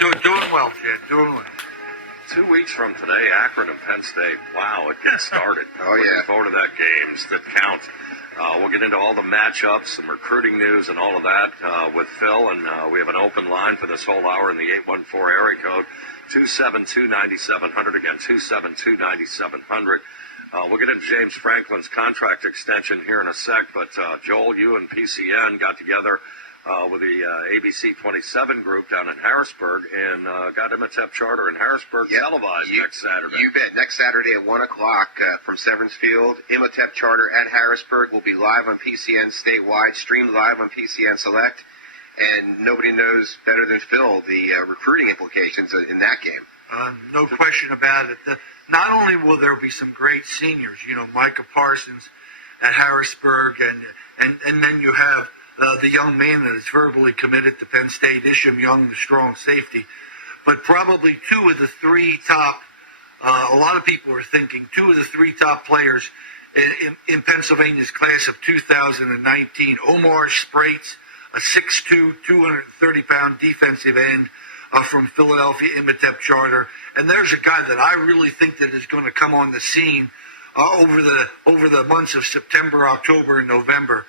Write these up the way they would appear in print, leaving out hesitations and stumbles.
Doing well, Jed. Doing well. 2 weeks from today, Akron and Penn State. Wow, it gets started. Yeah. Looking forward to that games that count. We'll get into all the matchups, some recruiting news, and all of that with Phil. And we have an open line for this whole hour in the 814 area code, 272-9700. Again, 272-9700. We'll get into James Franklin's contract extension here in a sec. But Joel, you and PCN got together with the ABC 27 group down in Harrisburg and got Imhotep Charter in Harrisburg televised next Saturday. You bet. Next Saturday at 1 o'clock from Severance Field. Imhotep Charter at Harrisburg will be live on PCN statewide, streamed live on PCN Select. And nobody knows better than Phil the recruiting implications in that game. No question about it. Not only will there be some great seniors, Micah Parsons at Harrisburg, and then you have the young man that is verbally committed to Penn State, Isham Young, the strong safety. But probably two of the three top, a lot of people are thinking, two of the three top players in Pennsylvania's class of 2019, Omar Sprates, a 6'2", 230-pound defensive end from Philadelphia Imhotep Charter. And there's a guy that I really think that is going to come on the scene over the months of September, October, and November.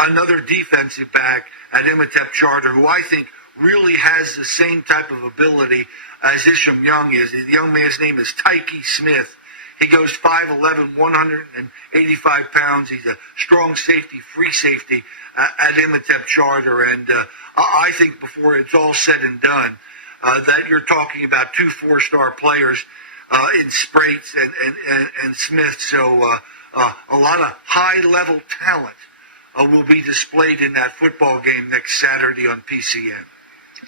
Another defensive back at Imhotep Charter who I think really has the same type of ability as Isham Young is. The young man's name is Tyke Smith. He goes 5'11", 185 pounds. He's a strong safety, free safety at Imhotep Charter. And I think before it's all said and done, that you're talking about two four-star players in Sprates and Smith. So a lot of high-level talent will be displayed in that football game next Saturday on PCN.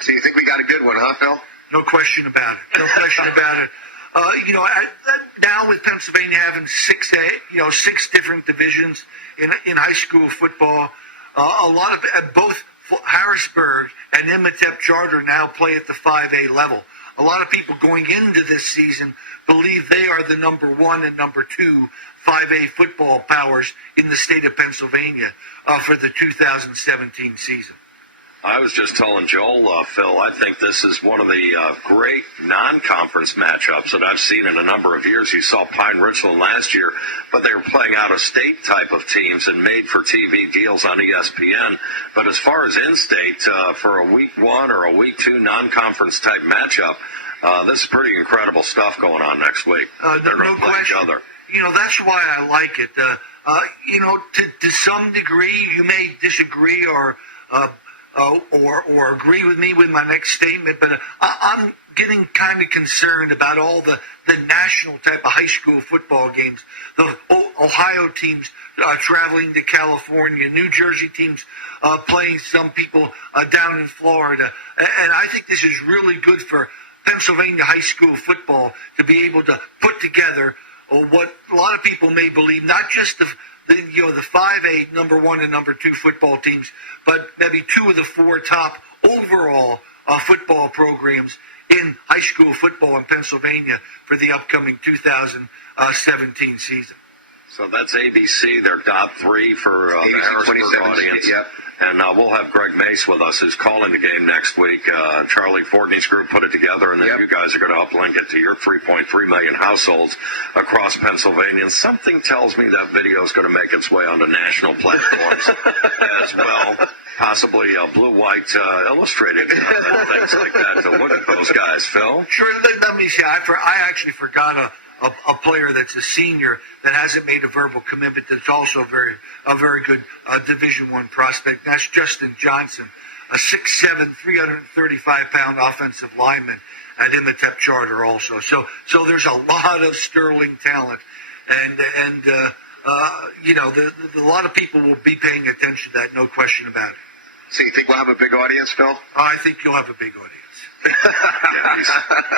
So you think we got a good one, huh, Phil? No question about it. No question about it. Now with Pennsylvania having six different divisions in high school football, a lot of both Harrisburg and Imhotep Charter now play at the 5A level. A lot of people going into this season believe they are the number one and number two 5A football powers in the state of Pennsylvania for the 2017 season. I was just telling Joel, Phil, I think this is one of the great non-conference matchups that I've seen in a number of years. You saw Pine Richland last year, but they were playing out-of-state type of teams and made-for-TV deals on ESPN. But as far as in-state, for a week one or a week two non-conference type matchup, this is pretty incredible stuff going on next week. They're going to play each other. That's why I like it. To some degree, you may disagree or agree with me with my next statement, but I'm getting kind of concerned about all the national type of high school football games. The Ohio teams traveling to California, New Jersey teams playing some people down in Florida. And I think this is really good for Pennsylvania high school football to be able to put together what a lot of people may believe, not just the 5A number one and number two football teams, but maybe two of the four top overall football programs in high school football in Pennsylvania for the upcoming 2017 season. So that's ABC, their top three for the Harrisburg audience. Yep. And we'll have Greg Mace with us, who's calling the game next week. Charlie Fortney's group put it together, and then you guys are going to uplink it to your 3.3 million households across Pennsylvania. And something tells me that video is going to make its way onto national platforms as well. Possibly Blue-White Illustrated and things like that. So look at those guys, Phil. Sure, let me see. I actually forgot a player that's a senior that hasn't made a verbal commitment that's also a very good Division I prospect. That's Justin Johnson, a 6'7", 335-pound offensive lineman at Imhotep Charter also. So there's a lot of sterling talent, and a lot of people will be paying attention to that, no question about it. So you think we'll have a big audience, Phil? I think you'll have a big audience. Yeah,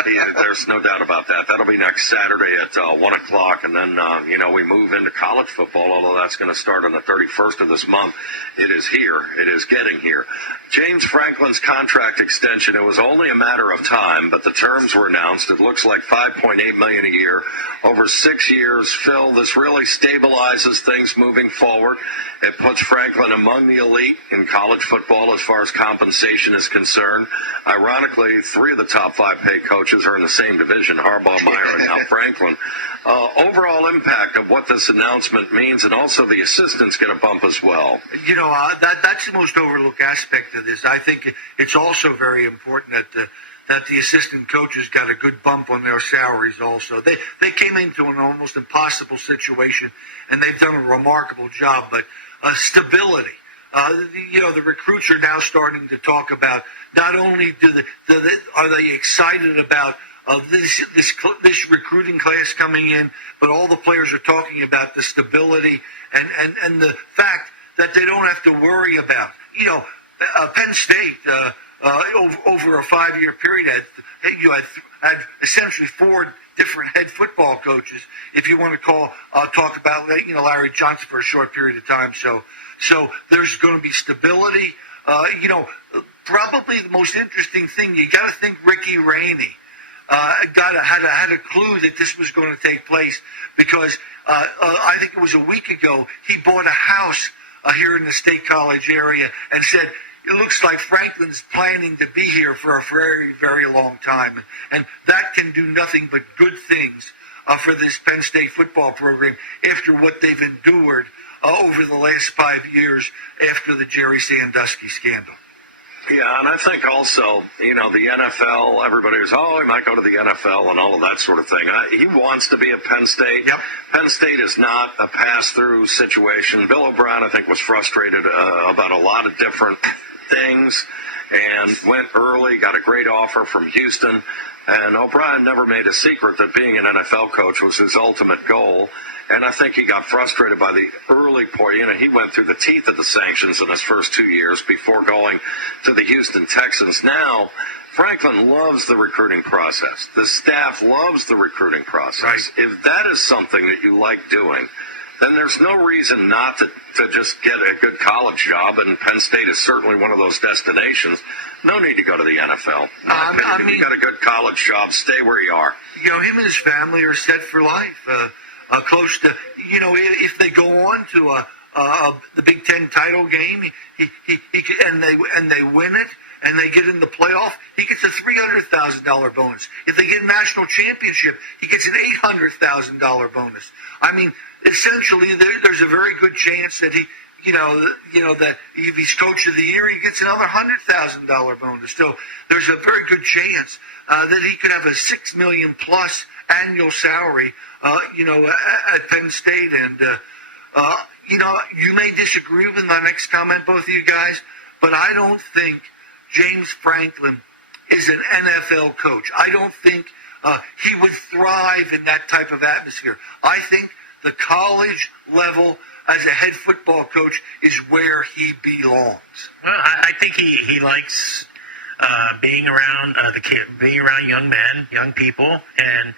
There's no doubt about that. That'll be next Saturday at 1 o'clock, and then, we move into college football, although that's going to start on the 31st of this month. It is here. It is getting here. James Franklin's contract extension, it was only a matter of time, but the terms were announced. It looks like $5.8 million a year over 6 years. Phil, this really stabilizes things moving forward. It puts Franklin among the elite in college football as far as compensation is concerned. Ironically, 3 of the top 5 paid coaches are in the same division, Harbaugh, Meyer, and now Franklin. Overall impact of what this announcement means, and also the assistants get a bump as well. That's the most overlooked aspect of this. I think it's also very important that the assistant coaches got a good bump on their salaries also. They came into an almost impossible situation, and they've done a remarkable job. But stability. The recruits are now starting to talk about not only are they excited about this recruiting class coming in, but all the players are talking about the stability and the fact that they don't have to worry about. Penn State over a 5-year period had essentially 4 different head football coaches, if you want to talk about Larry Johnson for a short period of time. So there's going to be stability. Probably the most interesting thing, you got to think Ricky Rainey had a clue that this was going to take place, because I think it was a week ago he bought a house here in the State College area and said, it looks like Franklin's planning to be here for a very, very long time. And that can do nothing but good things for this Penn State football program after what they've endured over the last 5 years after the Jerry Sandusky scandal. Yeah, and I think also, the NFL, everybody was, he might go to the NFL and all of that sort of thing. He wants to be at Penn State. Yep. Penn State is not a pass-through situation. Bill O'Brien, I think, was frustrated about a lot of different things and went early, got a great offer from Houston. And O'Brien never made a secret that being an NFL coach was his ultimate goal. And I think he got frustrated by the early point. He went through the teeth of the sanctions in his first 2 years before going to the Houston Texans. Now, Franklin loves the recruiting process. The staff loves the recruiting process. Right. If that is something that you like doing, then there's no reason not to just get a good college job, and Penn State is certainly one of those destinations. No need to go to the NFL. If you got a good college job, stay where you are. Him and his family are set for life. Close to, if they go on to the Big Ten title game, and they win it, and they get in the playoff, he gets a $300,000 bonus. If they get a national championship, he gets an $800,000 bonus. I mean, essentially, there's a very good chance that that if he's coach of the year, he gets another $100,000 bonus. So there's a very good chance that he could have a $6 million plus annual salary, at Penn State. And you may disagree with my next comment, both of you guys, but I don't think James Franklin is an NFL coach. I don't think he would thrive in that type of atmosphere. I think the college level as a head football coach is where he belongs. Well, I think he likes being around being around young men, young people, and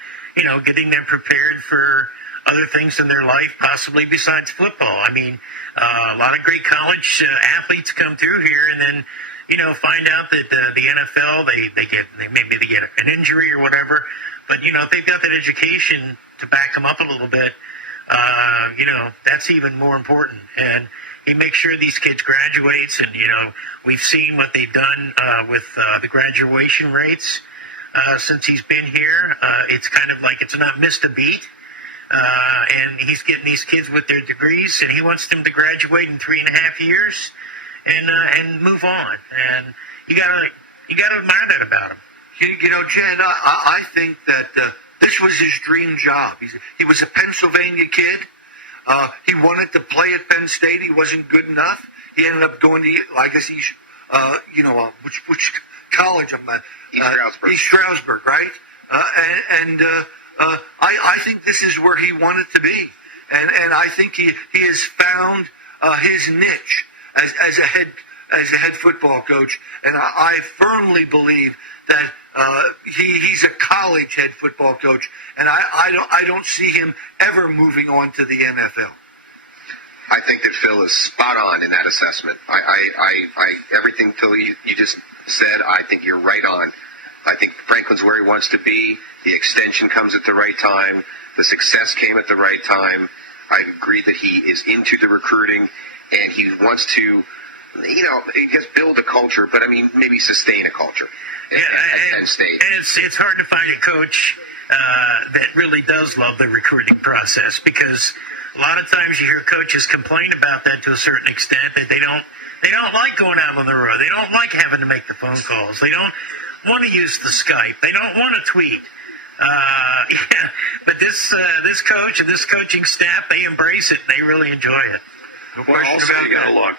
getting them prepared for other things in their life, possibly besides football. I mean, a lot of great college athletes come through here, and then find out that the NFL they get an injury or whatever. But if they've got that education to back them up a little bit, that's even more important. And he makes sure these kids graduates, and we've seen what they've done with the graduation rates since he's been here. It's kind of like it's not missed a beat. And he's getting these kids with their degrees, and he wants them to graduate in 3.5 years and move on. And you gotta admire that about him. Jen, I think that this was his dream job. He was a Pennsylvania kid. He wanted to play at Penn State. He wasn't good enough. He ended up going to, I guess which college? East Stroudsburg, right? I think this is where he wanted to be, and I think he has found his niche as a head as a head football coach, and I firmly believe that he's a college head football coach, and I don't see him ever moving on to the NFL. I think that Phil is spot on in that assessment. I everything, Phil, you just said, I think you're right on. I think Franklin's where he wants to be. The extension comes at the right time. The success came at the right time. I agree that he is into the recruiting, and he wants to, he just build a culture, but I mean, maybe sustain a culture at Penn State. And it's hard to find a coach that really does love the recruiting process, because a lot of times you hear coaches complain about that to a certain extent, that they don't like going out on the road. They don't like having to make the phone calls. They don't want to use the Skype. They don't want to tweet. But this coach and this coaching staff, they embrace it. They really enjoy it. Well, also you got to look.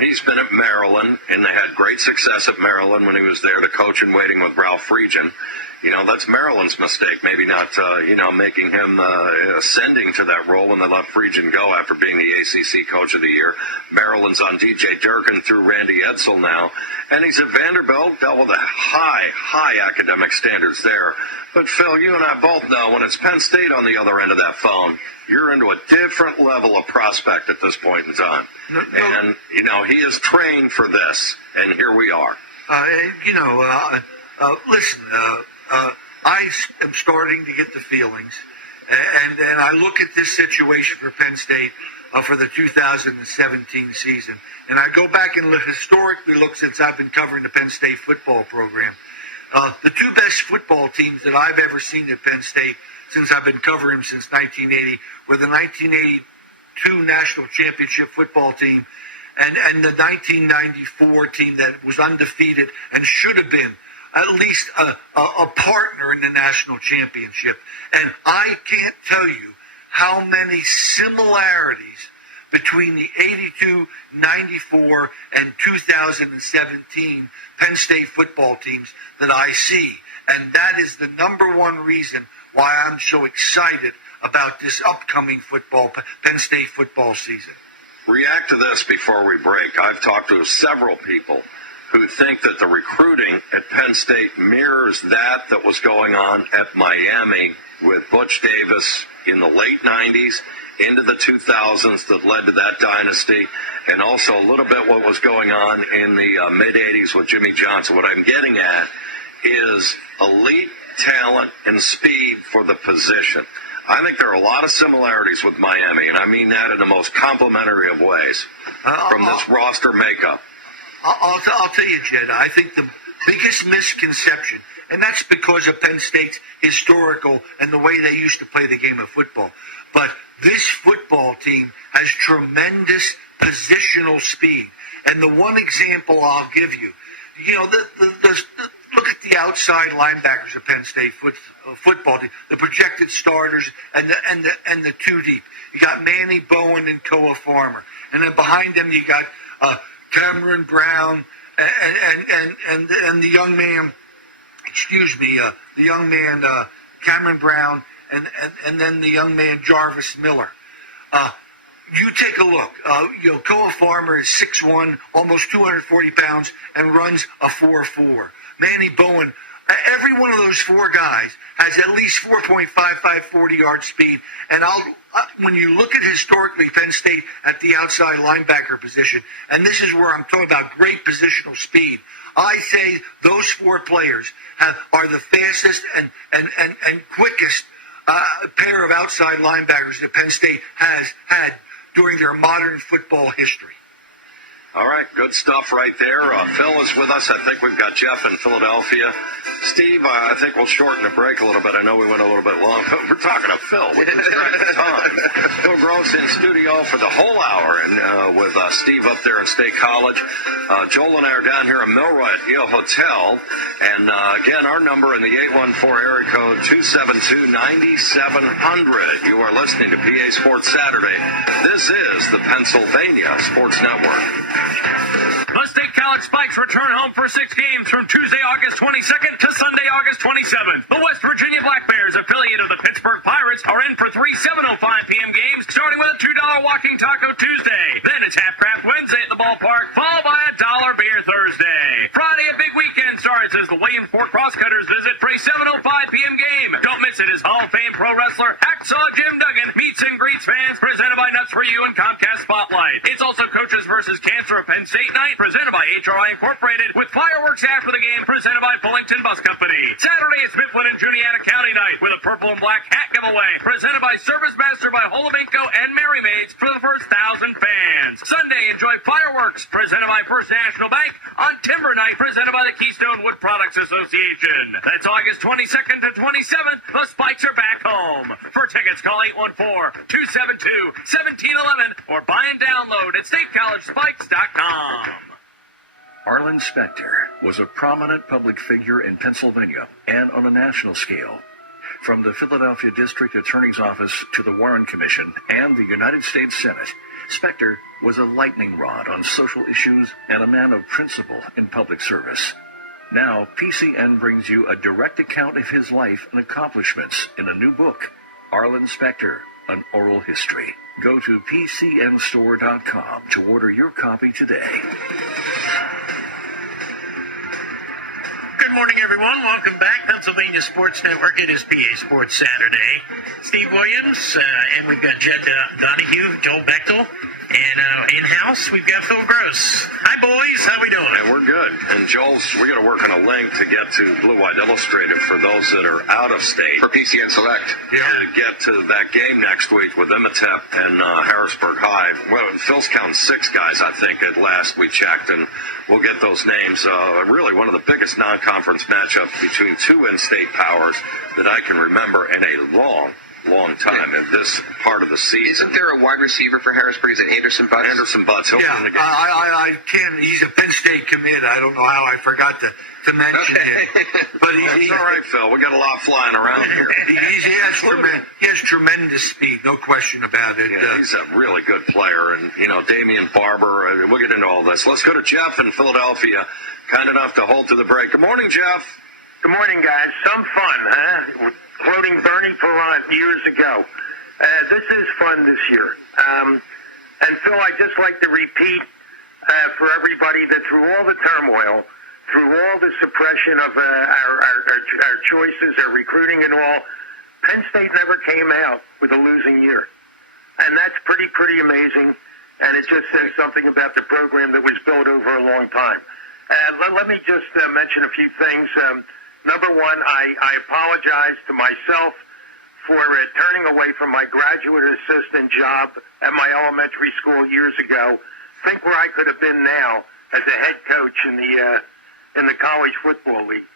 He's been at Maryland, and they had great success at Maryland when he was there, the coach in waiting with Ralph Friedgen. That's Maryland's mistake, maybe not, making him ascending to that role when they let Friedgen go after being the ACC Coach of the Year. Maryland's on DJ Durkin through Randy Edsall now. And he's at Vanderbilt, dealt with high academic standards there. But, Phil, you and I both know when it's Penn State on the other end of that phone, you're into a different level of prospect at this point in time. And, he is trained for this, and here we are. Listen, I am starting to get the feelings, and I look at this situation for Penn State for the 2017 season, and I go back and historically look since I've been covering the Penn State football program. The two best football teams that I've ever seen at Penn State since I've been covering them since 1980 were the 1982 National Championship football team and the 1994 team that was undefeated and should have been at least a partner in the national championship. And I can't tell you how many similarities between the 82, 94, and 2017 Penn State football teams that I see. And that is the number one reason why I'm so excited about this upcoming Penn State football season. React to this before we break. I've talked to several people who think that the recruiting at Penn State mirrors that was going on at Miami with Butch Davis in the late 90s into the 2000s that led to that dynasty, and also a little bit what was going on in the mid-80s with Jimmy Johnson. What I'm getting at is elite talent and speed for the position. I think there are a lot of similarities with Miami, and I mean that in the most complimentary of ways from this roster makeup. I'll tell you, Jed, I think the biggest misconception, and that's because of Penn State's historical and the way they used to play the game of football, but this football team has tremendous positional speed. And the one example I'll give you, look at the outside linebackers of Penn State football team, the projected starters and the two deep. You got Manny Bowen and Koa Farmer, and then behind them you got Cameron Brown and the young man. Cameron Brown and then the young man Jarvis Miller. You take a look. Koa Farmer is 6'1", almost 240 pounds, and runs a 4.4. Manny Bowen, every one of those four guys has at least 4.55 40-yard speed. And when you look at historically Penn State at the outside linebacker position, and this is where I'm talking about great positional speed, I say those four players are the fastest and quickest pair of outside linebackers that Penn State has had during their modern football history. All right, good stuff right there. Phil is with us. I think we've got Jeff in Philadelphia. Steve, I think we'll shorten the break a little bit. I know we went a little bit long, but we're talking to Phil, which is great time. Phil Gross in studio for the whole hour, and with Steve up there in State College. Joel and I are down here in Milroy at Yale Hotel. And again, our number in the 814 area code 272-9700. You are listening to PA Sports Saturday. This is the Pennsylvania Sports Network. The State College Spikes return home for 6 games from Tuesday, August 22nd to Sunday, August 27th. The West Virginia Black Bears, affiliate of the Pittsburgh Pirates, are in for 3 7:05 p.m. games, starting with a $2 walking taco Tuesday. Then it's Half Craft Wednesday at the ballpark, followed by a $1 announces the Williamsport Crosscutters visit for a 7:05 p.m. game. Don't miss it as Hall of Fame pro wrestler Hacksaw Jim Duggan meets and greets fans, presented by Nuts for You and Comcast Spotlight. It's also Coaches versus Cancer of Penn State night, presented by HRI Incorporated, with fireworks after the game, presented by Bullington Bus Company. Saturday is Mifflin and Juniata County night, with a purple and black hat giveaway, presented by Service Master by Holobenko and Merry Maids for the first 1,000 fans. Sunday, enjoy fireworks, presented by First National Bank, on Timber Night, presented by the Keystone Wood Products Association. That's August 22nd to 27th. The Spikes are back home. For tickets, call 814-272-1711 or buy and download at statecollegespikes.com. Arlen Specter was a prominent public figure in Pennsylvania and on a national scale. From the Philadelphia District Attorney's Office to the Warren Commission and the United States Senate, Specter was a lightning rod on social issues and a man of principle in public service. Now, PCN brings you a direct account of his life and accomplishments in a new book, Arlen Specter, An Oral History. Go to PCNstore.com to order your copy today. Good morning, everyone. Welcome back. Pennsylvania Sports Network. It is PA Sports Saturday. Steve Williams, and we've got Jed Donahue, Joel Bechtel, and in-house, we've got Phil Gross. Hi, boys. How we doing? Yeah, we're good. And Joel's, we're going to work on a link to get to Blue White Illustrated for those that are out of state. For PCN Select. To get to that game next week with Imhotep and Harrisburg High. Well, Phil's counting 6 guys, I think, at last we checked, and we'll get those names. Really one of the biggest non-conference matchups between 2 in-state powers that I can remember in a long time in this part of the season. Isn't there a wide receiver for Harrisburg? Is it Anderson Butts? Anderson Butts. He'll Yeah, win the game. I can. He's a Penn State commit. I don't know how I forgot to mention him. But That's all right, Phil. We got a lot flying around here. he has tremendous speed, no question about it. Yeah, he's a really good player. And, Damian Barber, we'll get into all this. Let's go to Jeff in Philadelphia, kind enough to hold to the break. Good morning, Jeff. Good morning, guys. Some fun, huh? Quoting Bernie Perrant years ago. This is fun this year. And Phil, I'd just like to repeat for everybody that through all the turmoil, through all the suppression of our choices, our recruiting and all, Penn State never came out with a losing year. And that's pretty amazing. And it just says something about the program that was built over a long time. Let me just mention a few things. Number one, I apologize to myself for turning away from my graduate assistant job at my elementary school years ago. Think where I could have been now as a head coach in the college football league.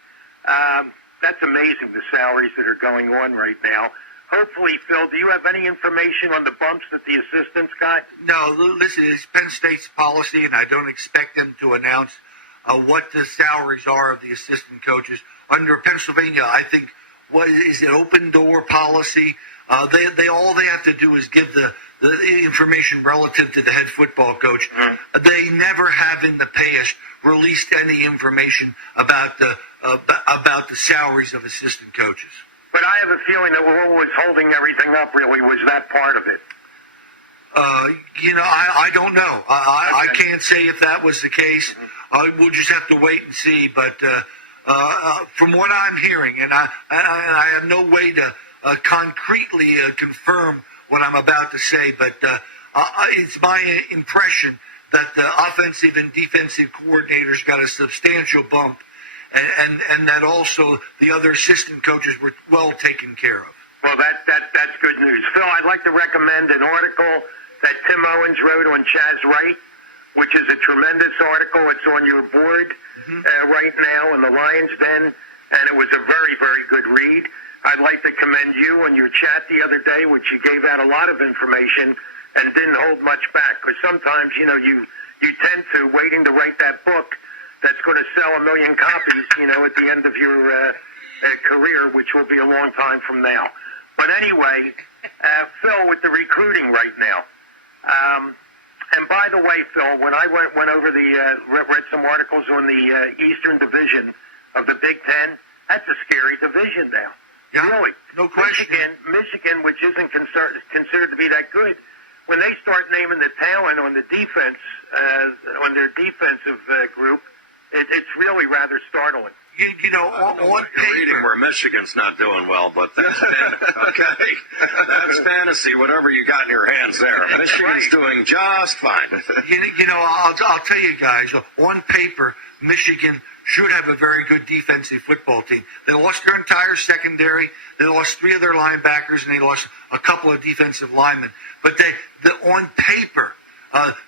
That's amazing, the salaries that are going on right now. Hopefully, Phil, do you have any information on the bumps that the assistants got? No, listen, it's Penn State's policy, and I don't expect them to announce what the salaries are of the assistant coaches. Under Pennsylvania, I think, what is it, open door policy? They all they have to do is give the information relative to the head football coach. Mm-hmm. They never have in the past released any information about the salaries of assistant coaches. But I have a feeling that what was holding everything up really was that part of it. I don't know. I can't say if that was the case. Mm-hmm. We'll just have to wait and see. But from what I'm hearing, and I have no way to concretely confirm what I'm about to say, but it's my impression that the offensive and defensive coordinators got a substantial bump, and that also the other assistant coaches were well taken care of. Well, that's good news. Phil, I'd like to recommend an article that Tim Owens wrote on Chaz Wright, which is a tremendous article. It's on your board right now in the Lions Den, and it was a very, very good read. I'd like to commend you on your chat the other day, which you gave out a lot of information and didn't hold much back, because sometimes, you tend to waiting to write that book that's going to sell 1 million copies, at the end of your career, which will be a long time from now. But anyway, Phil, with the recruiting right now, and by the way, Phil, when I went over read some articles on the Eastern Division of the Big Ten, that's a scary division now. Yeah, really. No question. Michigan, which isn't considered to be that good, when they start naming the talent on the defense, on their defensive group, it's really rather startling. you know, on You're reading paper. where Michigan's not doing well, but that's okay. That's fantasy. Whatever you got in your hands there, Michigan's doing just fine. You know, I'll tell you guys, on paper, Michigan should have a very good defensive football team. They lost their entire secondary. They lost 3 of their linebackers, and they lost a couple of defensive linemen. But on paper,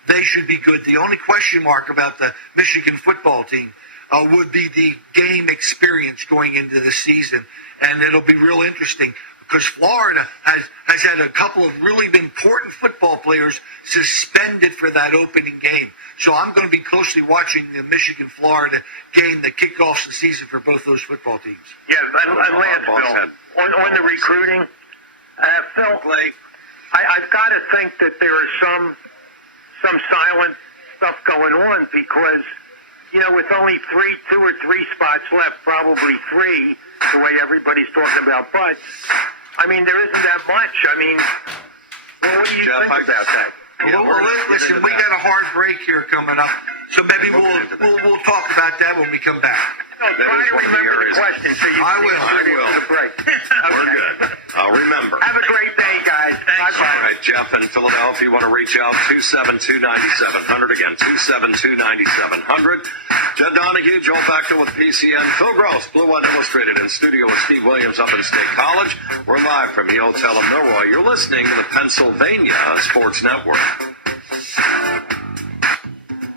they should be good. The only question mark about the Michigan football team would be the game experience going into the season. And it'll be real interesting because Florida has had a couple of really important football players suspended for that opening game. So I'm going to be closely watching the Michigan-Florida game that kicked off the season for both those football teams. Yeah, and last, Phil, on the recruiting, Phil, I've got to think that there is some silent stuff going on because, you know, with only 2 or 3 spots left, probably 3, the way everybody's talking about butts, I mean, there isn't that much. I mean, well, what do you think about that? Well, listen, we got a hard break here coming up, so maybe we'll talk about that when we come back. No, try to remember the question so you I can will. contribute to the break. We're good. I'll remember. Have a great day, guys. Bye-bye. All right, Jeff in Philadelphia, you want to reach out, 272-9700. Again, 272-9700. Jed Donahue, Joel Becker with PCN. Phil Gross, Blue One Illustrated in studio with Steve Williams up in State College. We're live from the Hotel in Milroy. You're listening to the Pennsylvania Sports Network.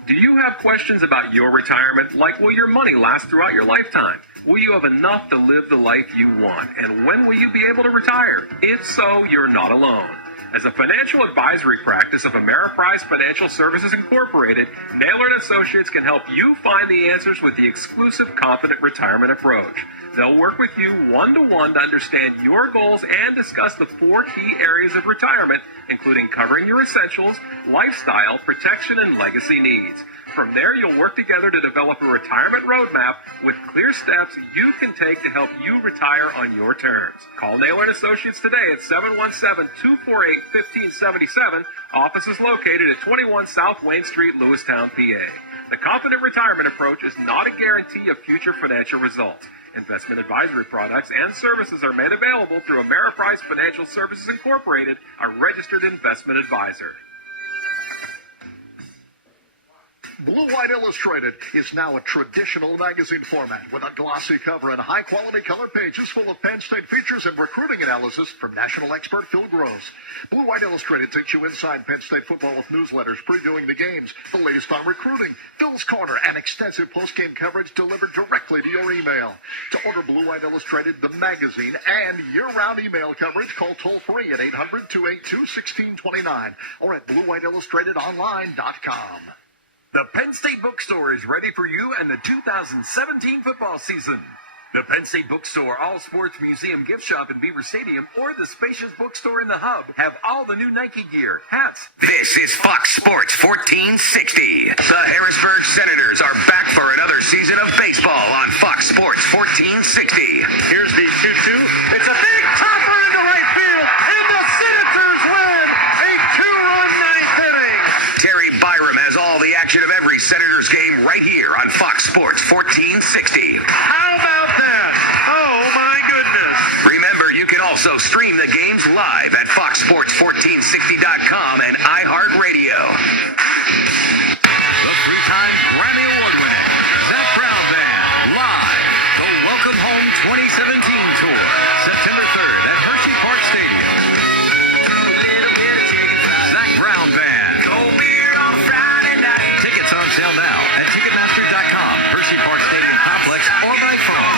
Do you have questions about your retirement? Like, will your money last throughout your lifetime? Will you have enough to live the life you want? And when will you be able to retire? If so, you're not alone. As a financial advisory practice of Ameriprise Financial Services Incorporated, Naylor & Associates can help you find the answers with the exclusive Confident Retirement Approach. They'll work with you one-to-one to understand your goals and discuss the 4 key areas of retirement, including covering your essentials, lifestyle, protection, and legacy needs. From there, you'll work together to develop a retirement roadmap with clear steps you can take to help you retire on your terms. Call Naylor & Associates today at 717-248-1577. Office is located at 21 South Wayne Street, Lewistown, PA. The Confident Retirement Approach is not a guarantee of future financial results. Investment advisory products and services are made available through Ameriprise Financial Services Incorporated, a registered investment advisor. Blue White Illustrated is now a traditional magazine format with a glossy cover and high-quality color pages full of Penn State features and recruiting analysis from national expert Phil Gross. Blue White Illustrated takes you inside Penn State football with newsletters previewing the games, the latest on recruiting, Phil's Corner, and extensive post-game coverage delivered directly to your email. To order Blue White Illustrated, the magazine, and year-round email coverage, call toll-free at 800-282-1629 or at BlueWhiteIllustratedOnline.com. The Penn State Bookstore is ready for you and the 2017 football season. The Penn State Bookstore, All Sports Museum Gift Shop in Beaver Stadium, or the spacious bookstore in the Hub have all the new Nike gear, hats. This is Fox Sports 1460. The Harrisburg Senators are back for another season of baseball on Fox Sports 1460. Here's the 2-2. It's a big chopper into right field, and the Senators win a 2-run ninth inning. Terry Byram has all the action of every Senators game right here on Fox Sports 1460. How about that? Oh, my goodness. Remember, you can also stream the games live at foxsports1460.com and iHeartRadio. The 3-time Grammy Award winner, Zach Brown Band, live. The Welcome Home 2017 Tour, September 3rd at Hershey Park Stadium. Zach Brown Band. Tickets on sale now at Ticketmaster.com, Hershey Park Stadium Complex, or by phone.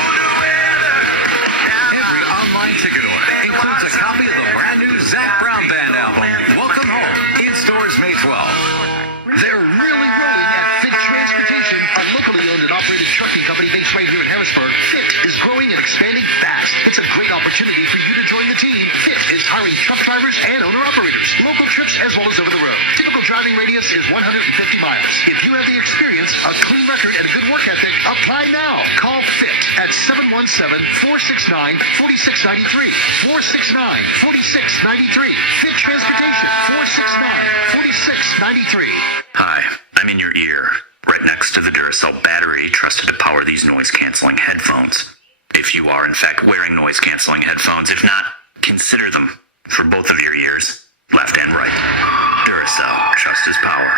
Every online ticket order includes a copy of the brand new Zach Brown Band album, Welcome Home, in stores May 12th. They're really rolling at Fit Transportation, a locally owned and operated trucking company based right here in Harrisburg. Fit is growing and expanding fast. It's a great opportunity for you to join the team. Fit is hiring truck drivers and owner-operators, local trips as well as over the road. Typical driving radius is 150 miles. If you have the experience, a clean record, and a good work ethic, apply now. Call Fit at 717-469-4693. 469-4693. Fit Transportation, 469-4693. Hi, I'm in your ear. right next to the Duracell battery trusted to power these noise-canceling headphones. If you are in fact wearing noise-canceling headphones, if not, consider them for both of your ears, left and right. Duracell, trust is power.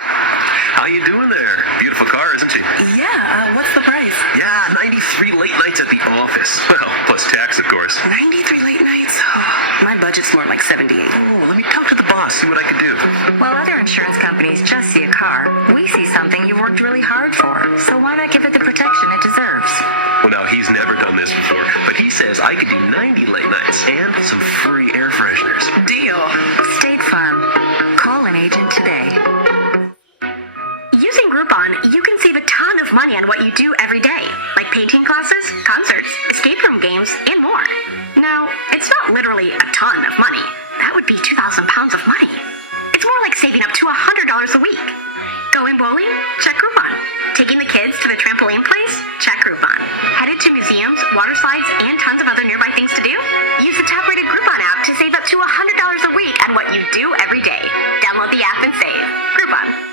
How you doing there? Beautiful car, isn't she? Yeah, what's the price? Yeah, 93 late nights at the office. Well, plus tax, of course. 93 late nights? Oh, my budget's more like 78. Oh, let me talk to the boss, see what I can do. While other insurance companies just see a car, we see something you worked really hard for. So why not give it the protection it deserves? Well, now, he's never done this before, but he says I could do 90 late nights and some free air fresheners. Deal. State Farm. Call an agent today. Using Groupon, you can save a ton of money on what you do every day, like painting classes, concerts, escape room games, and more. Now, it's not literally a ton of money. That would be 2,000 pounds of money. It's more like saving up to $100 a week. Going bowling? Check Groupon. Taking the kids to the trampoline place? Check Groupon. Headed to museums, water slides, and tons of other nearby things to do? Use the top-rated Groupon app to save up to $100 a week on what you do every day. Download the app and save. Groupon.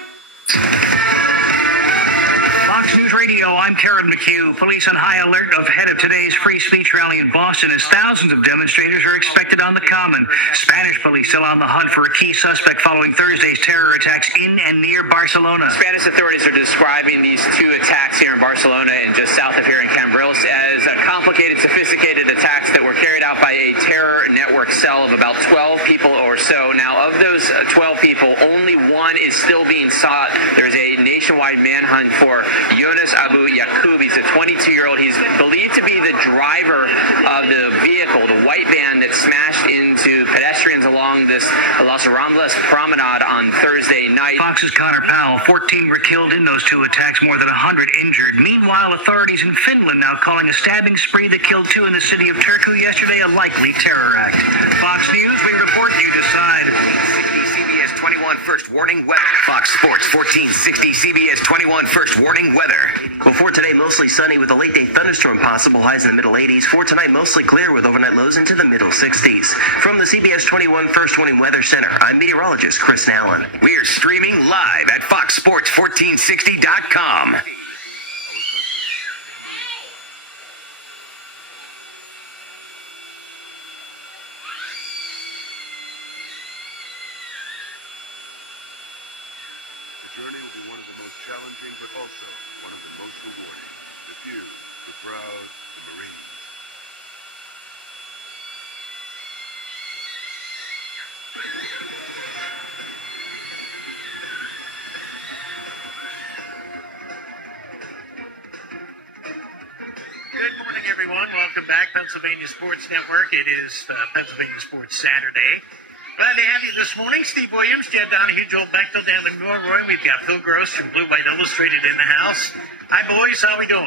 Fox News Radio, I'm Karen McHugh. Police on high alert ahead of today's free speech rally in Boston as thousands of demonstrators are expected on the Common. Spanish police still on the hunt for a key suspect following Thursday's terror attacks in and near Barcelona. Spanish authorities are describing these two attacks here in Barcelona and just south of here in Cambrils as complicated, sophisticated attacks that were carried out by a terror network cell of about 12 people or so. Now, of those 12 people, only one is still being sought. There's a nationwide manhunt for Yunus Abu Yaqub. He's a 22-year-old. He's believed to be the driver of the vehicle, the white van that smashed into pedestrians along this Las Ramblas promenade on Thursday night. Fox's Connor Powell, 14 were killed in those two attacks, more than 100 injured. Meanwhile, authorities in Finland now calling a stabbing spree that killed two in the city of Turku yesterday a likely terror act. Fox News, we report, you decide. CBS 21 First Warning Weather. Fox Sports 1460 CBS 21 First Warning Weather. Before today, mostly sunny with a late day thunderstorm possible, highs in the middle 80s. For tonight, mostly clear with overnight lows into the middle 60s. From the CBS 21 First Warning Weather Center, I'm meteorologist Chris Allen. We're streaming live at FoxSports1460.com. The journey will be one of the most challenging, but also one of the most rewarding. The few, the proud, the Marines. Good morning, everyone. Welcome back, Pennsylvania Sports Network. It is Pennsylvania Sports Saturday. Glad to have you this morning. Steve Williams, Jed Donahue, Joel Bechtel, Dan McMilroy. We've got Phil Gross from Blue White Illustrated in the house. Hi, boys. How we doing?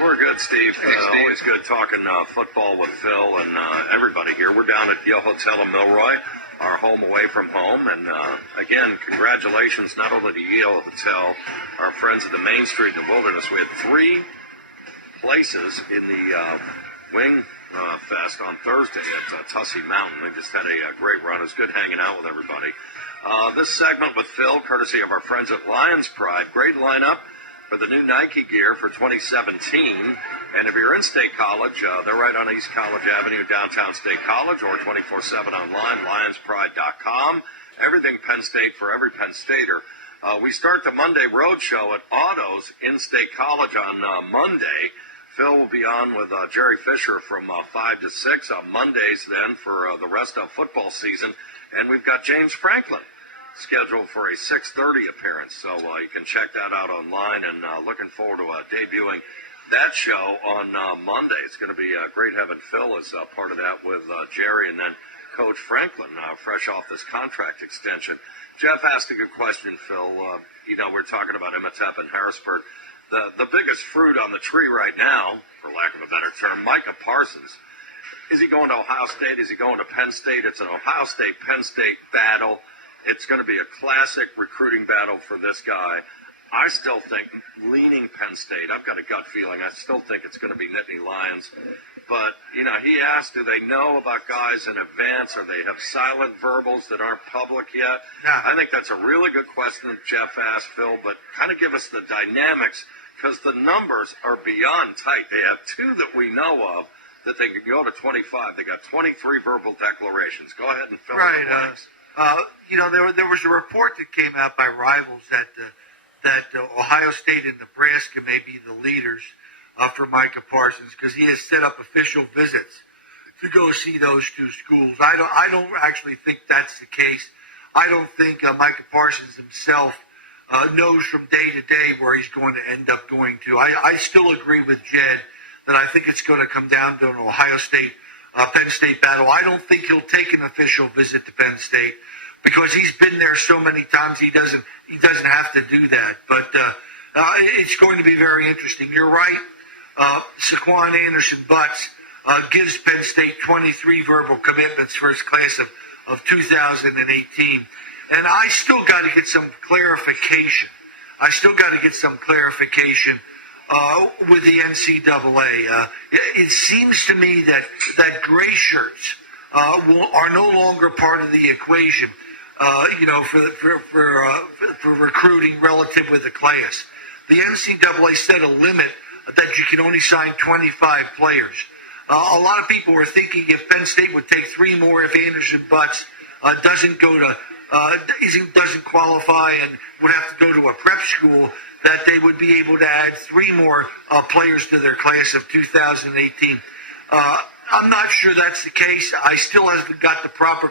We're good, Steve. Hey, Steve. Always good talking football with Phil and everybody here. We're down at Yale Hotel in Milroy, our home away from home. And, again, congratulations not only to Yale Hotel, our friends at the Main Street in the Wilderness. We had 3 places in the Wing Fest on Thursday at Tussey Mountain. We just had a great run. It was good hanging out with everybody. This segment with Phil, courtesy of our friends at Lions Pride. Great lineup for the new Nike gear for 2017. And if you're in State College, they're right on East College Avenue, downtown State College, or 24/7 online, lionspride.com. Everything Penn State for every Penn Stater. We start the Monday Road Show at Autos in State College on Monday. Phil will be on with Jerry Fisher from 5 to 6 on Mondays then for the rest of football season. And we've got James Franklin scheduled for a 6:30 appearance. So you can check that out online, and looking forward to debuting that show on Monday. It's going to be great having Phil as part of that with Jerry and then Coach Franklin fresh off this contract extension. Jeff asked a good question, Phil. We're talking about Imhotep and Harrisburg. The biggest fruit on the tree right now, for lack of a better term, Micah Parsons. Is he going to Ohio State? Is he going to Penn State? It's an Ohio State-Penn State battle. It's going to be a classic recruiting battle for this guy. I still think, leaning Penn State, I've got a gut feeling, I still think it's going to be Nittany Lions. But, he asked, do they know about guys in advance, or they have silent verbals that aren't public yet? I think that's a really good question that Jeff asked, Phil, but kind of give us the dynamics, because the numbers are beyond tight. They have two that we know of that they could go to 25. They got 23 verbal declarations. Go ahead and fill in the blanks. There was a report that came out by Rivals that Ohio State and Nebraska may be the leaders for Micah Parsons, because he has set up official visits to go see those two schools. I don't actually think that's the case. I don't think Micah Parsons himself knows from day to day where he's going to end up going to. I still agree with Jed that I think it's going to come down to an Ohio State Penn State battle. I don't think he'll take an official visit to Penn State, because he's been there so many times he doesn't have to do that. But it's going to be very interesting. You're right. Saquon Anderson-Butts gives Penn State 23 verbal commitments for his class of 2018. And I still got to get some clarification. With the NCAA. It seems to me that gray shirts are no longer part of the equation, for recruiting relative with the class. The NCAA set a limit that you can only sign 25 players. A lot of people were thinking if Penn State would take 3 more if Anderson-Butts doesn't qualify and would have to go to a prep school, that they would be able to add 3 more players to their class of 2018. I'm not sure that's the case. I still haven't got the proper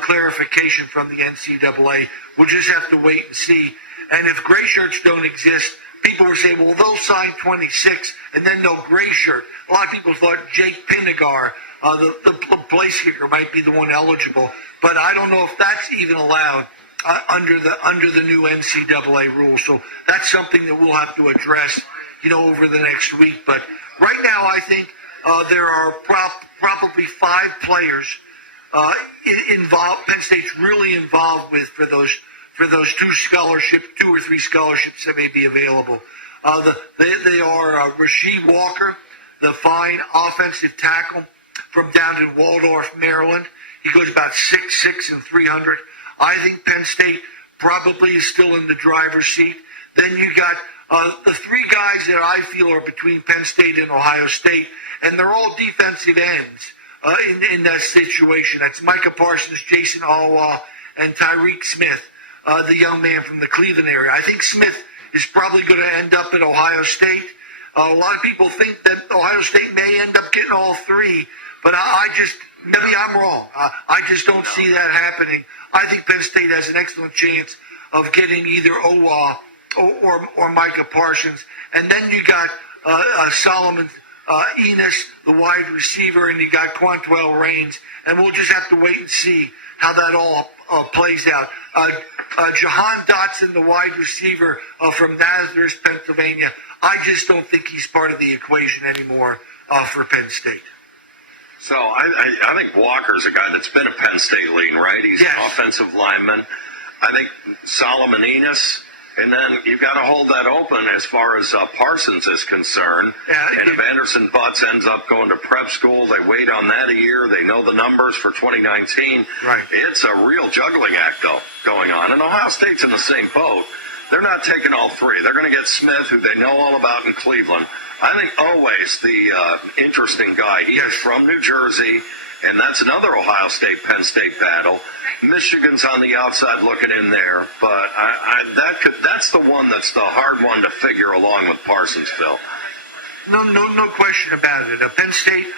clarification from the NCAA. We'll just have to wait and see. And if gray shirts don't exist, people were saying, well, they'll sign 26 and then no gray shirt. A lot of people thought Jake Pinegar, the place kicker, might be the one eligible. But I don't know if that's even allowed under the new NCAA rules. So that's something that we'll have to address, over the next week. But right now, I think there are probably 5 players involved. Penn State's really involved with for those 2 or 3 scholarships that may be available. They are Rasheed Walker, the fine offensive tackle from down in Waldorf, Maryland. He goes about 6'6" and 300. I think Penn State probably is still in the driver's seat. Then you got the 3 guys that I feel are between Penn State and Ohio State, and they're all defensive ends in that situation. That's Micah Parsons, Jason Alwa, and Tyreek Smith, the young man from the Cleveland area. I think Smith is probably going to end up at Ohio State. A lot of people think that Ohio State may end up getting all 3, but maybe I'm wrong. I just don't see that happening. I think Penn State has an excellent chance of getting either Owa or Micah Parsons. And then you got Solomon Enos, the wide receiver, and you got Quantrell Raines. And we'll just have to wait and see how that all plays out. Jahan Dotson, the wide receiver from Nazareth, Pennsylvania, I just don't think he's part of the equation anymore for Penn State. So I think Walker's a guy that's been a Penn State lean, right? He's an offensive lineman. I think Solomon Enos, and then you've got to hold that open as far as Parsons is concerned. And if Anderson-Butts ends up going to prep school, they wait on that a year. They know the numbers for 2019. Right. It's a real juggling act, though, going on. And Ohio State's in the same boat. They're not taking all 3. They're going to get Smith, who they know all about in Cleveland. I think always the interesting guy. He is from New Jersey, and that's another Ohio State-Penn State battle. Michigan's on the outside looking in there, but that's the one that's the hard one to figure along with Parsons, Phil. No question about it. Penn State,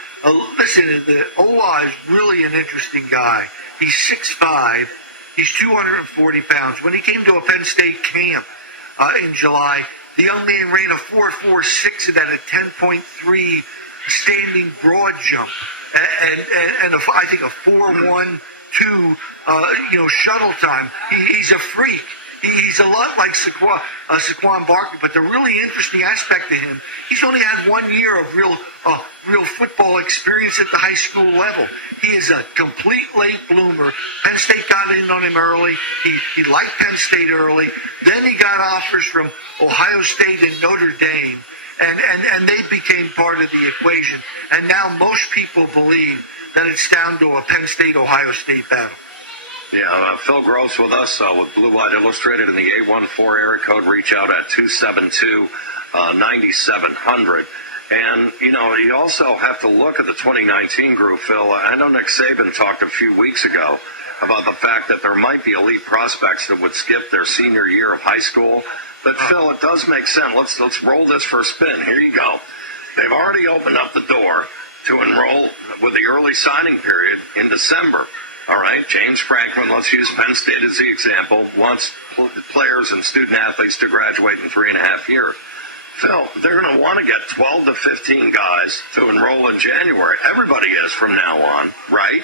listen, the Owa is really an interesting guy. He's 6'5", he's 240 pounds. When he came to a Penn State camp in July, the young man ran a 4.46 and had a 10.3 standing broad jump, and I think a 4.12 shuttle time. He's a freak. He's a lot like Saquon Barkley, but the really interesting aspect to him, he's only had 1 year of real football experience at the high school level. He is a complete late bloomer. Penn State got in on him early. He liked Penn State early. Then he got offers from Ohio State and Notre Dame, and they became part of the equation. And now most people believe that it's down to a Penn State-Ohio State battle. Yeah, Phil Gross with us with Blue White Illustrated in the 814 area code. Reach out at 272-9700. And, you also have to look at the 2019 group, Phil. I know Nick Saban talked a few weeks ago about the fact that there might be elite prospects that would skip their senior year of high school. But, Phil, it does make sense. Let's roll this for a spin. Here you go. They've already opened up the door to enroll with the early signing period in December. All right, James Franklin, let's use Penn State as the example, wants players and student athletes to graduate in 3.5 years. Phil, they're going to want to get 12 to 15 guys to enroll in January. Everybody is from now on, right?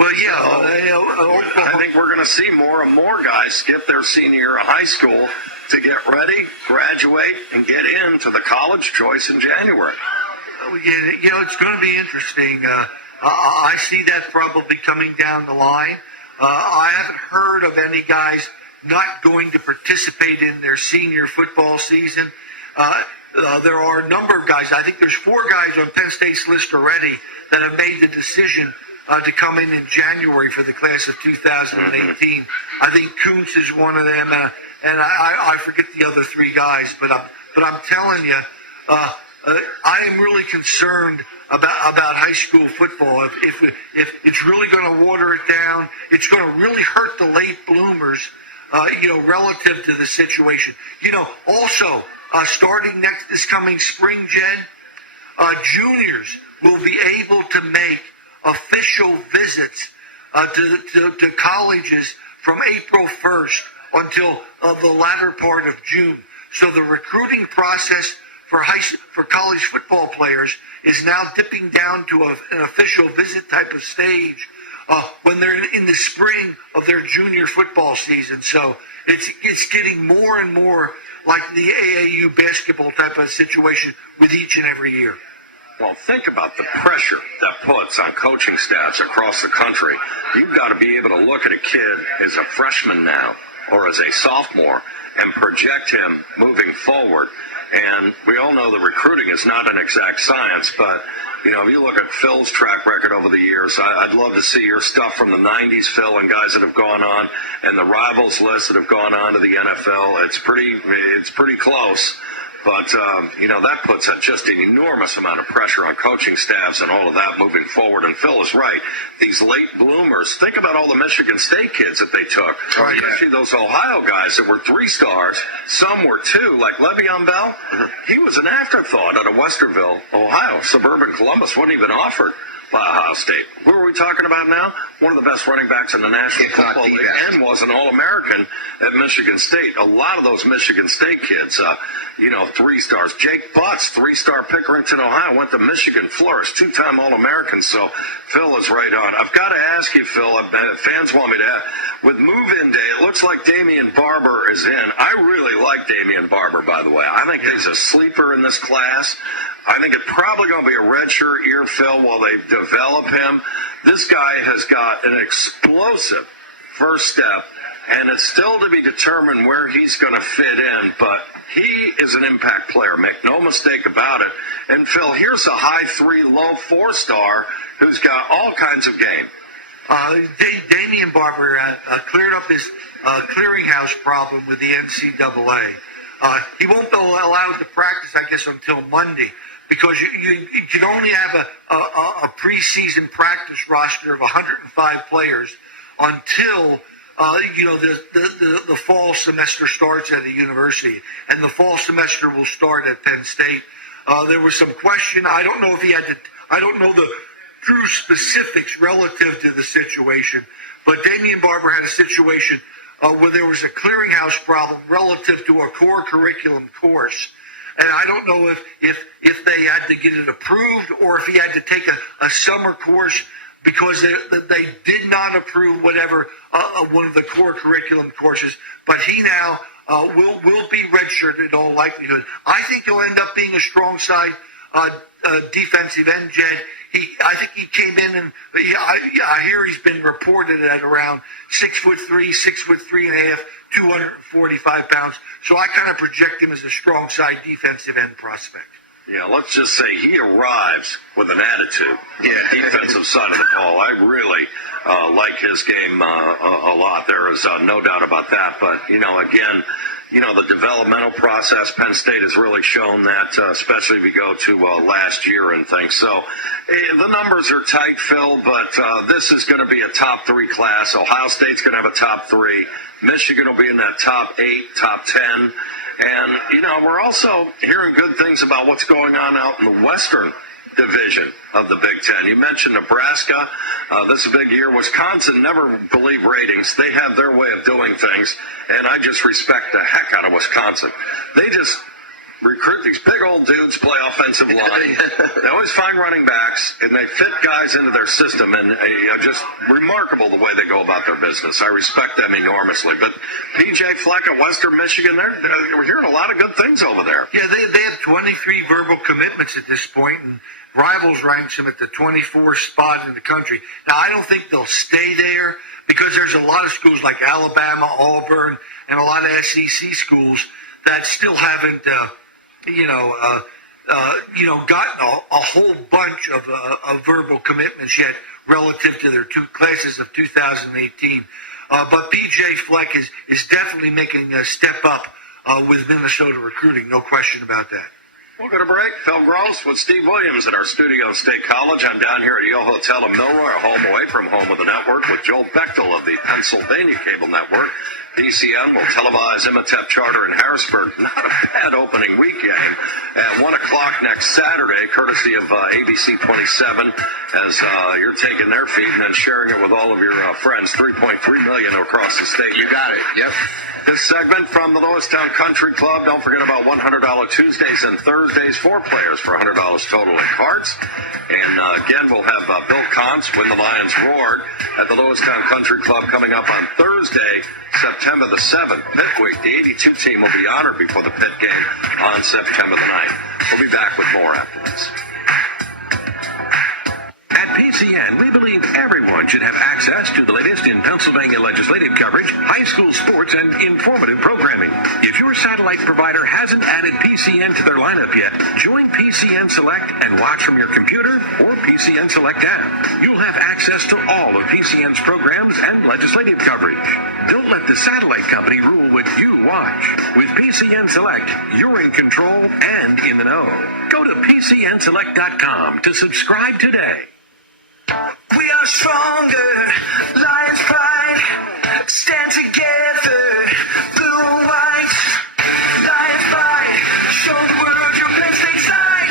Well, yeah. I think we're going to see more and more guys skip their senior year of high school to get ready, graduate, and get into the college choice in January. It's going to be interesting. I see that probably coming down the line. I haven't heard of any guys not going to participate in their senior football season. There are a number of guys. I think there's 4 guys on Penn State's list already that have made the decision to come in January for the class of 2018. I think Kuntz is one of them, and I forget the other 3 guys. But I'm telling you, I am really concerned about high school football. If it's really going to water it down, it's going to really hurt the late bloomers, relative to the situation. Also, starting this coming spring, Jen, juniors will be able to make official visits to colleges from April 1st until the latter part of June. So the recruiting process for college football players is now dipping down to an official visit type of stage when they're in the spring of their junior football season. So it's getting more and more like the AAU basketball type of situation with each and every year. Well, think about the pressure that puts on coaching staffs across the country. You've got to be able to look at a kid as a freshman now or as a sophomore and project him moving forward. And we all know that recruiting is not an exact science, but, if you look at Phil's track record over the years, I'd love to see your stuff from the 90s, Phil, and guys that have gone on, and the rivals list that have gone on to the NFL. It's pretty close. But, that puts just an enormous amount of pressure on coaching staffs and all of that moving forward. And Phil is right. These late bloomers, think about all the Michigan State kids that they took. Oh, yeah. Especially those Ohio guys that were 3 stars. Some were 2, like Le'Veon Bell. He was an afterthought out of Westerville, Ohio. Suburban Columbus wasn't even offered by Ohio State. Who are we talking about now? One of the best running backs in the National Football League and was an All-American at Michigan State. A lot of those Michigan State kids, 3 stars. Jake Butts, 3-star Pickerington, Ohio, went to Michigan, flourished, 2-time All-American. So Phil is right on. I've got to ask you, Phil, fans want me to ask, with move-in day, it looks like Damian Barber is in. I really like Damian Barber, by the way. I think he's a sleeper in this class. I think it's probably going to be a redshirt year, Phil, while they develop him. This guy has got an explosive first step, and it's still to be determined where he's going to fit in, but he is an impact player. Make no mistake about it. And, Phil, here's a high 3, low 4-star who's got all kinds of game. Damian Barber cleared up his clearinghouse problem with the NCAA. He won't be allowed to practice, I guess, until Monday, because you can only have a preseason practice roster of 105 players until the fall semester starts at the university, and the fall semester will start at Penn State. There was some question. I don't know if he had to. I don't know the true specifics relative to the situation, but Damian Barber had a situation where there was a clearinghouse problem relative to a core curriculum course. And I don't know if they had to get it approved or if he had to take a summer course because they did not approve whatever one of the core curriculum courses, but he now will be redshirted in all likelihood. I think he'll end up being a strong side defensive end, Jed. I think he came in and I hear he's been reported at around 6'3", 6'3.5", 245 pounds. So I kind of project him as a strong side defensive end prospect. Yeah, let's just say he arrives with an attitude. Yeah, defensive side of the ball. I really like his game a lot. There is no doubt about that. But, again, the developmental process, Penn State has really shown that, especially if you go to last year and things. So the numbers are tight, Phil, but this is going to be a top 3 class. Ohio State's going to have a top 3. Michigan will be in that top 8, top 10. And, we're also hearing good things about what's going on out in the Western Division of the Big Ten. You mentioned Nebraska. This is a big year. Wisconsin never believe ratings. They have their way of doing things, and I just respect the heck out of Wisconsin. They just recruit these big old dudes, play offensive line. They always find running backs, and they fit guys into their system, and just remarkable the way they go about their business. I respect them enormously. But P.J. Fleck at Western Michigan, we're hearing a lot of good things over there. Yeah, they have 23 verbal commitments at this point, and Rivals ranks them at the 24th spot in the country. Now, I don't think they'll stay there because there's a lot of schools like Alabama, Auburn, and a lot of SEC schools that still haven't, gotten a whole bunch of verbal commitments yet relative to their 2 classes of 2018. But P.J. Fleck is definitely making a step up with Minnesota recruiting, no question about that. We'll go to break. Phil Gross with Steve Williams at our studio in State College. I'm down here at Yale Hotel in Milroy, home away from home of the network, with Joel Bechtel of the Pennsylvania Cable Network. PCN will televise Imhotep Charter in Harrisburg. Not a bad opening week game at 1 o'clock next Saturday, courtesy of ABC 27, as you're taking their feed and then sharing it with all of your friends. 3.3 million across the state. You got it. Yep. This segment from the Lewistown Country Club. Don't forget about $100 Tuesdays and Thursdays, 4 players for $100 total in cards. And again, we'll have Bill Contz, When the Lions Roared, at the Lewistown Country Club coming up on Thursday, September the 7th. Pitt Week. The 82 team will be honored before the Pitt game on September the 9th. We'll be back with more after this. At PCN, we believe everyone should have access to the latest in Pennsylvania legislative coverage, high school sports, and informative programming. If your satellite provider hasn't added PCN to their lineup yet, join PCN Select and watch from your computer or PCN Select app. You'll have access to all of PCN's programs and legislative coverage. Don't let the satellite company rule what you watch. With PCN Select, you're in control and in the know. Go to PCNSelect.com to subscribe today. We are stronger, Lions pride, stand together, blue and white. Lions pride, show the world your Penn State side.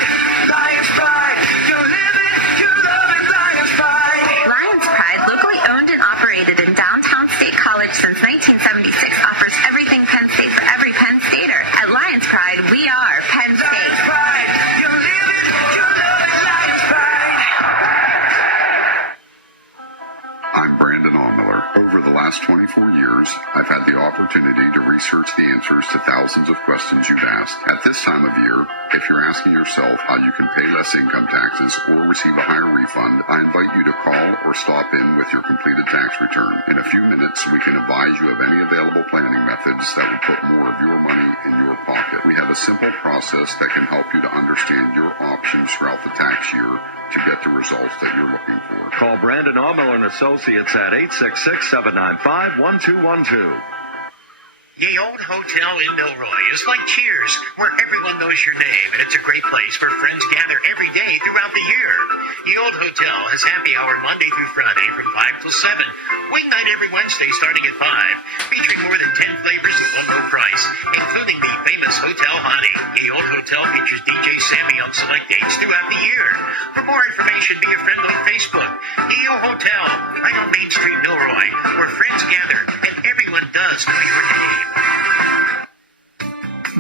Lions pride, you live it, you love it, Lions pride. Lions Pride, locally owned and operated in downtown State College since 1976, offers everything Penn State for every Penn Stater. At Lions Pride, we are Penn State. Lions pride, you live it, you love it, Lions pride. I'm Brandon Allmiller. Over the last 24 years, I've had the opportunity to research the answers to thousands of questions you've asked. At this time of year, if you're asking yourself how you can pay less income taxes or receive a higher refund, I invite you to call or stop in with your completed tax return. In a few minutes, we can advise you of any available planning methods that will put more of your money in your pocket. We have a simple process that can help you to understand your options throughout the tax year to get the results that you're looking for. Call Brandon Allmiller and Associates at 866-795-1212. Ye Old Hotel in Milroy is like Cheers, where everyone knows your name, and it's a great place where friends gather every day throughout the year. Ye Old Hotel has happy hour Monday through Friday from 5 till 7. Wing night every Wednesday starting at 5, featuring more than 10 flavors at one low price, including the famous Hotel Honey. Ye Old Hotel features DJ Sammy on select dates throughout the year. For more information, be a friend on Facebook. Ye Old Hotel, right on Main Street, Milroy, where friends gather and everyone does know your name.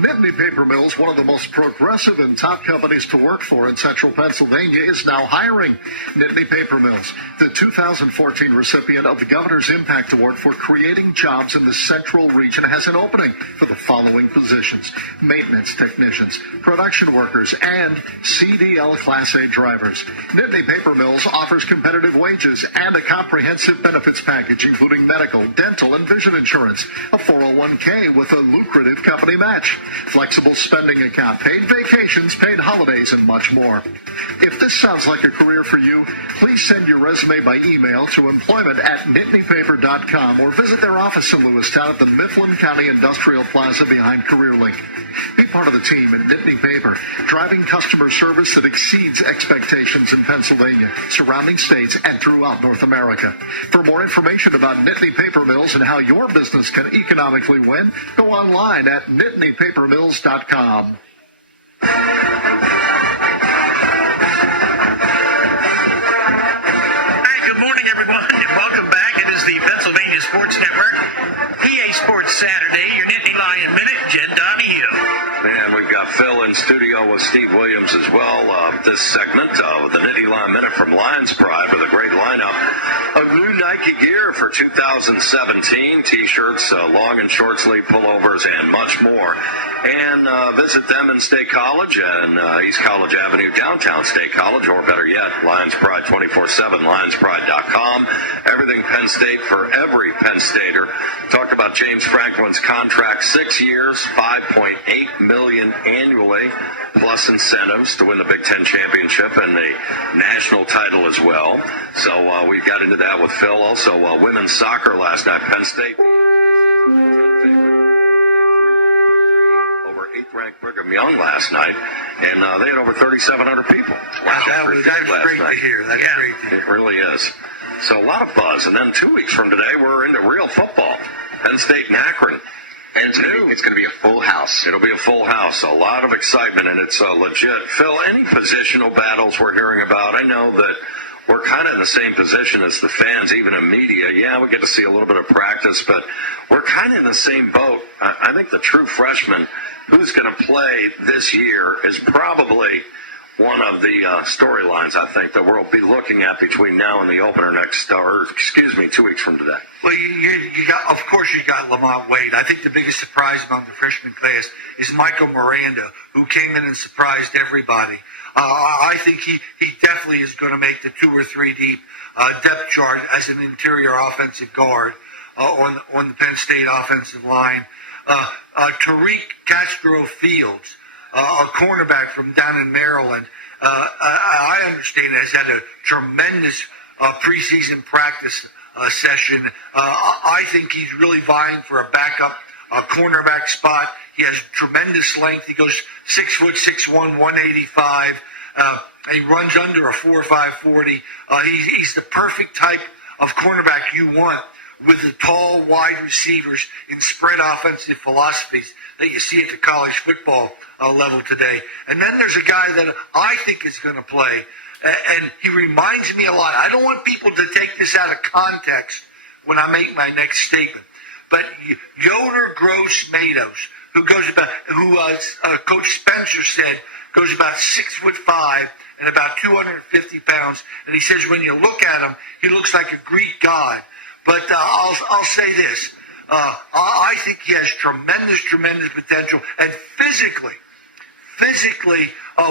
Nittany Paper Mills, one of the most progressive and top companies to work for in central Pennsylvania, is now hiring. Nittany Paper Mills, the 2014 recipient of the Governor's Impact Award for creating jobs in the central region, has an opening for the following positions: maintenance technicians, production workers, and CDL Class A drivers. Nittany Paper Mills offers competitive wages and a comprehensive benefits package, including medical, dental, and vision insurance, a 401k with a lucrative company match, flexible spending account, paid vacations, paid holidays, and much more. If this sounds like a career for you, please send your resume by email to employment@nittanypaper.com or visit their office in Lewistown at the Mifflin County Industrial Plaza behind CareerLink. Be part of the team at Nittany Paper, driving customer service that exceeds expectations in Pennsylvania, surrounding states, and throughout North America. For more information about Nittany Paper Mills and how your business can economically win, go online at nittanypapermills.com. Hi, good morning, everyone, and welcome back. It is the Pennsylvania Sports Network, PA Sports Saturday, your Nittany Lion Minute, Jen Donahue. And we've got Phil in studio with Steve Williams as well. This segment of the Nittany Lion Minute from Lions Pride with a great lineup of new Nike gear for 2017, T-shirts, long and short sleeve pullovers, and much more. And visit them in State College and East College Avenue, downtown State College, or better yet, Lions Pride 24/7, lionspride.com. Everything Penn State for every Penn Stater. Talked about James Franklin's contract, 6 years, $5.8 million annually, plus incentives to win the Big Ten championship and the national title as well. So we got into that with Phil. Also, women's soccer last night, Penn State. Over 8th-ranked Brigham Young last night, and they had over 3,700 people. Wow, that was great to hear. That's great to hear. It really is. So a lot of buzz. And then 2 weeks from today, we're into real football. Penn State and Akron. And it's going to be a full house. It'll be a full house. A lot of excitement, and it's legit. Phil, any positional battles we're hearing about? I know that we're kind of in the same position as the fans, even in media. Yeah, we get to see a little bit of practice, but we're kind of in the same boat. I think the true freshman who's going to play this year is probably one of the storylines, I think, that we'll be looking at between now and the opener 2 weeks from today. Well, you got Lamont Wade. I think the biggest surprise among the freshman class is Michael Miranda, who came in and surprised everybody. I think he definitely is going to make the 2 or 3 deep depth chart as an interior offensive guard on the Penn State offensive line. Tariq Castro Fields, a cornerback from down in Maryland, I understand has had a tremendous preseason practice session. I think he's really vying for a backup cornerback spot. He has tremendous length. He goes 6'6", 185. And he runs under a 4.5 40. He's the perfect type of cornerback you want, with the tall, wide receivers in spread offensive philosophies that you see at the college football level today. And then there's a guy that I think is going to play, and he reminds me a lot. I don't want people to take this out of context when I make my next statement, but Yoder Gross-Matos, who Coach Spencer said goes about 6'5" and about 250 pounds, and he says when you look at him, he looks like a Greek god. But I'll say this. I think he has tremendous potential. And physically,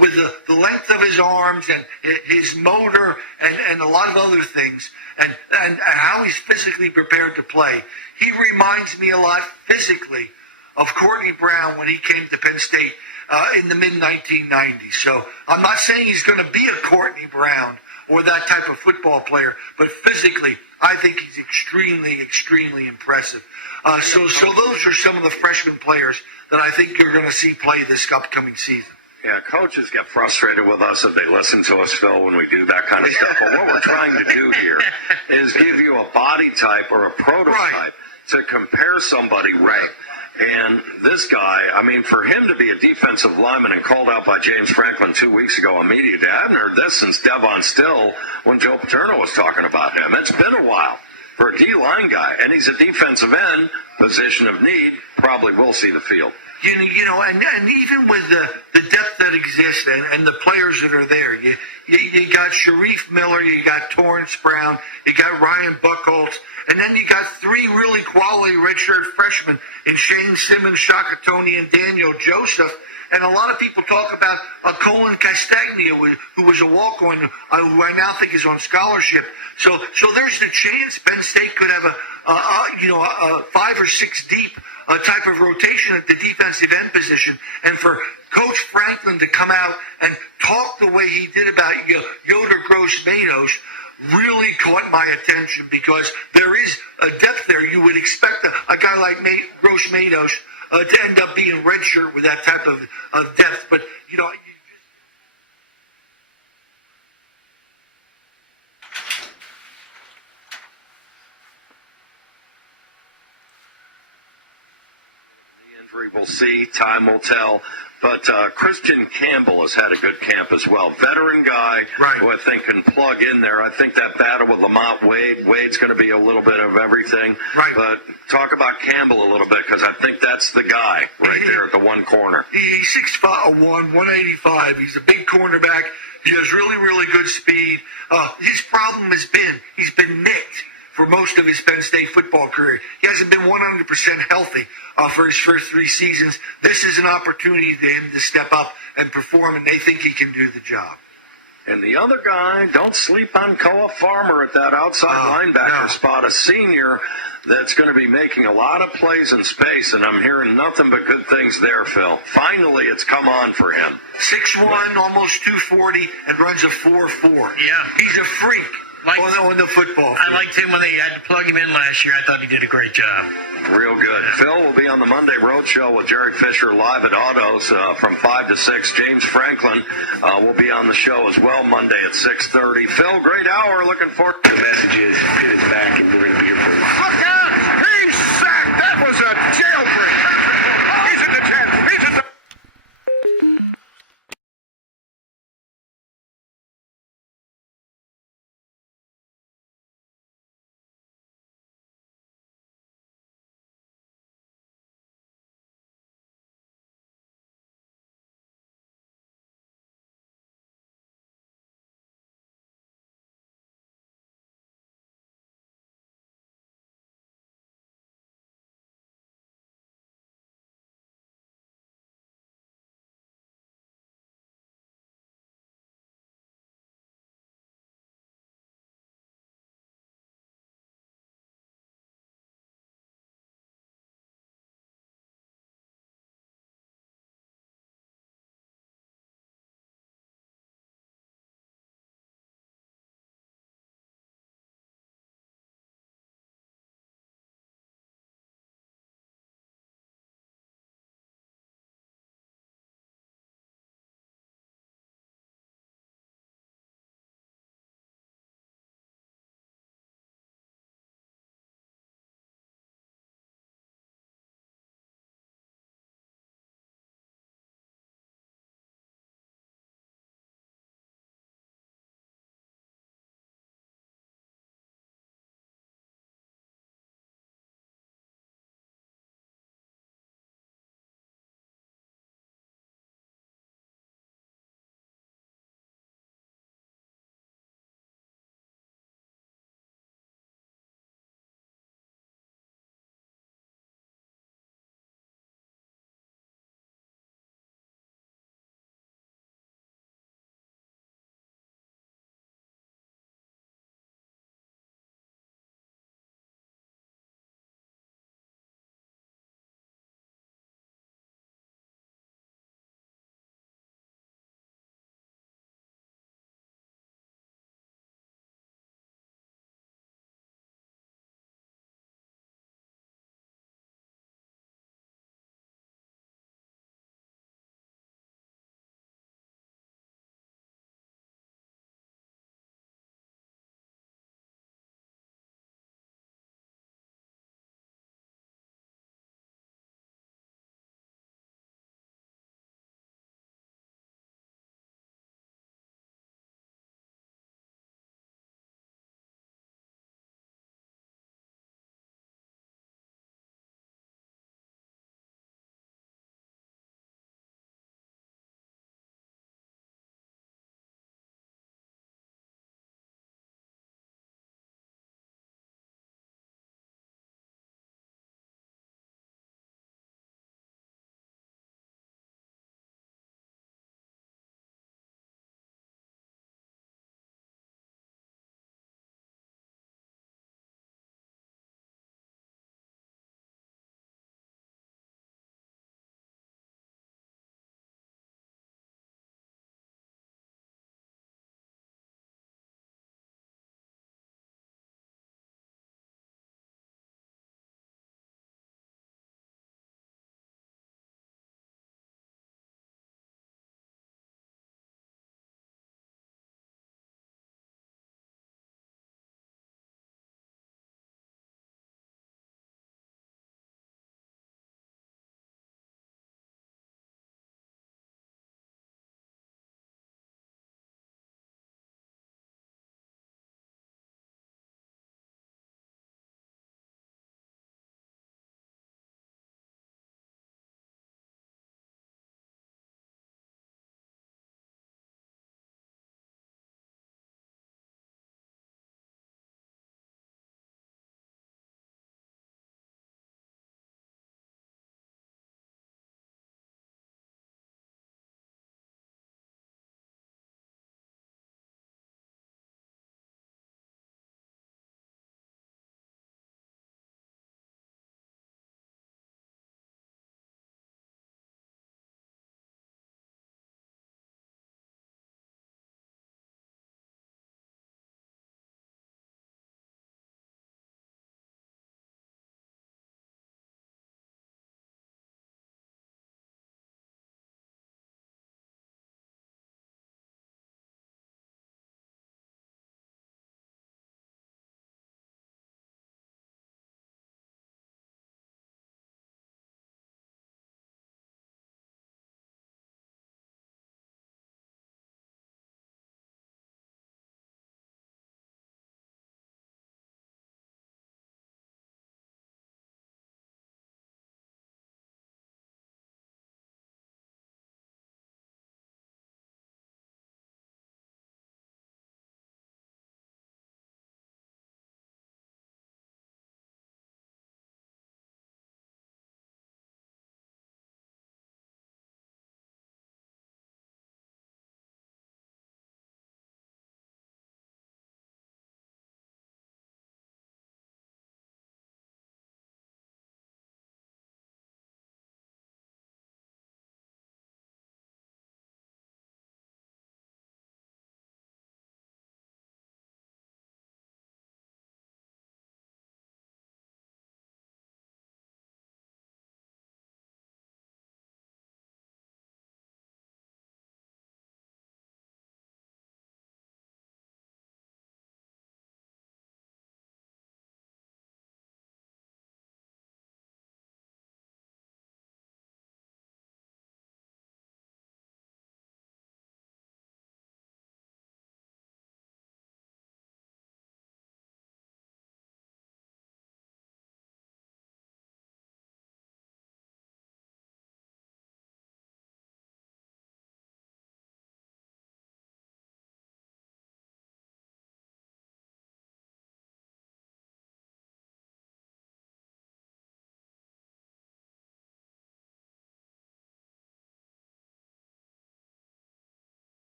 with the length of his arms and his motor and a lot of other things, and how he's physically prepared to play, he reminds me a lot physically of Courtney Brown when he came to Penn State in the mid-1990s. So I'm not saying he's going to be a Courtney Brown or that type of football player, but physically, I think he's extremely impressive. So those are some of the freshman players that I think you're going to see play this upcoming season. Yeah, coaches get frustrated with us if they listen to us, Phil, when we do that kind of stuff. But what we're trying to do here is give you a body type or a prototype to compare somebody with. And this guy, I mean, for him to be a defensive lineman and called out by James Franklin 2 weeks ago on Media Day, I haven't heard this since Devon Still when Joe Paterno was talking about him. It's been a while for a D-line guy, and he's a defensive end, position of need, probably will see the field. You know, and even with the depth that exists and the players that are there, you got Sharif Miller, you got Torrance Brown, you got Ryan Buchholz, and then you got three really quality redshirt freshmen in Shane Simmons, Shaka Toney, and Daniel Joseph. And a lot of people talk about Colin Castagna, who was a walk-on, who I now think is on scholarship. So there's the chance Penn State could have a 5 or 6 deep type of rotation at the defensive end position. And for Coach Franklin to come out and talk the way he did about Yoder Gross-Matos really caught my attention, because there is a depth there. You would expect a guy like Gross-Matos to end up being redshirt with that type of depth. But, you know, the injury, we'll see. Time will tell. But Christian Campbell has had a good camp as well. Veteran guy who I think can plug in there. I think that battle with Lamont Wade, Wade's going to be a little bit of everything. Right. But talk about Campbell a little bit, because I think that's the guy there at the one corner. He's 6'1", 185. He's a big cornerback. He has really, really good speed. His problem has been he's been nicked for most of his Penn State football career. He hasn't been 100% healthy for his first 3 seasons. This is an opportunity for him to step up and perform, and they think he can do the job. And the other guy, don't sleep on Koa Farmer at that outside linebacker spot, a senior that's going to be making a lot of plays in space, and I'm hearing nothing but good things there, Phil. Finally, it's come on for him. 6'1", almost 240, and runs a 4.4. Yeah. He's a freak. On the football field. I liked him when they had to plug him in last year. I thought he did a great job. Real good. Phil will be on the Monday Road Show with Jerry Fisher live at Autos from 5 to 6. James Franklin will be on the show as well Monday at 6:30. Phil, great hour. Looking forward. The message is Pitt is back, and we're going to be your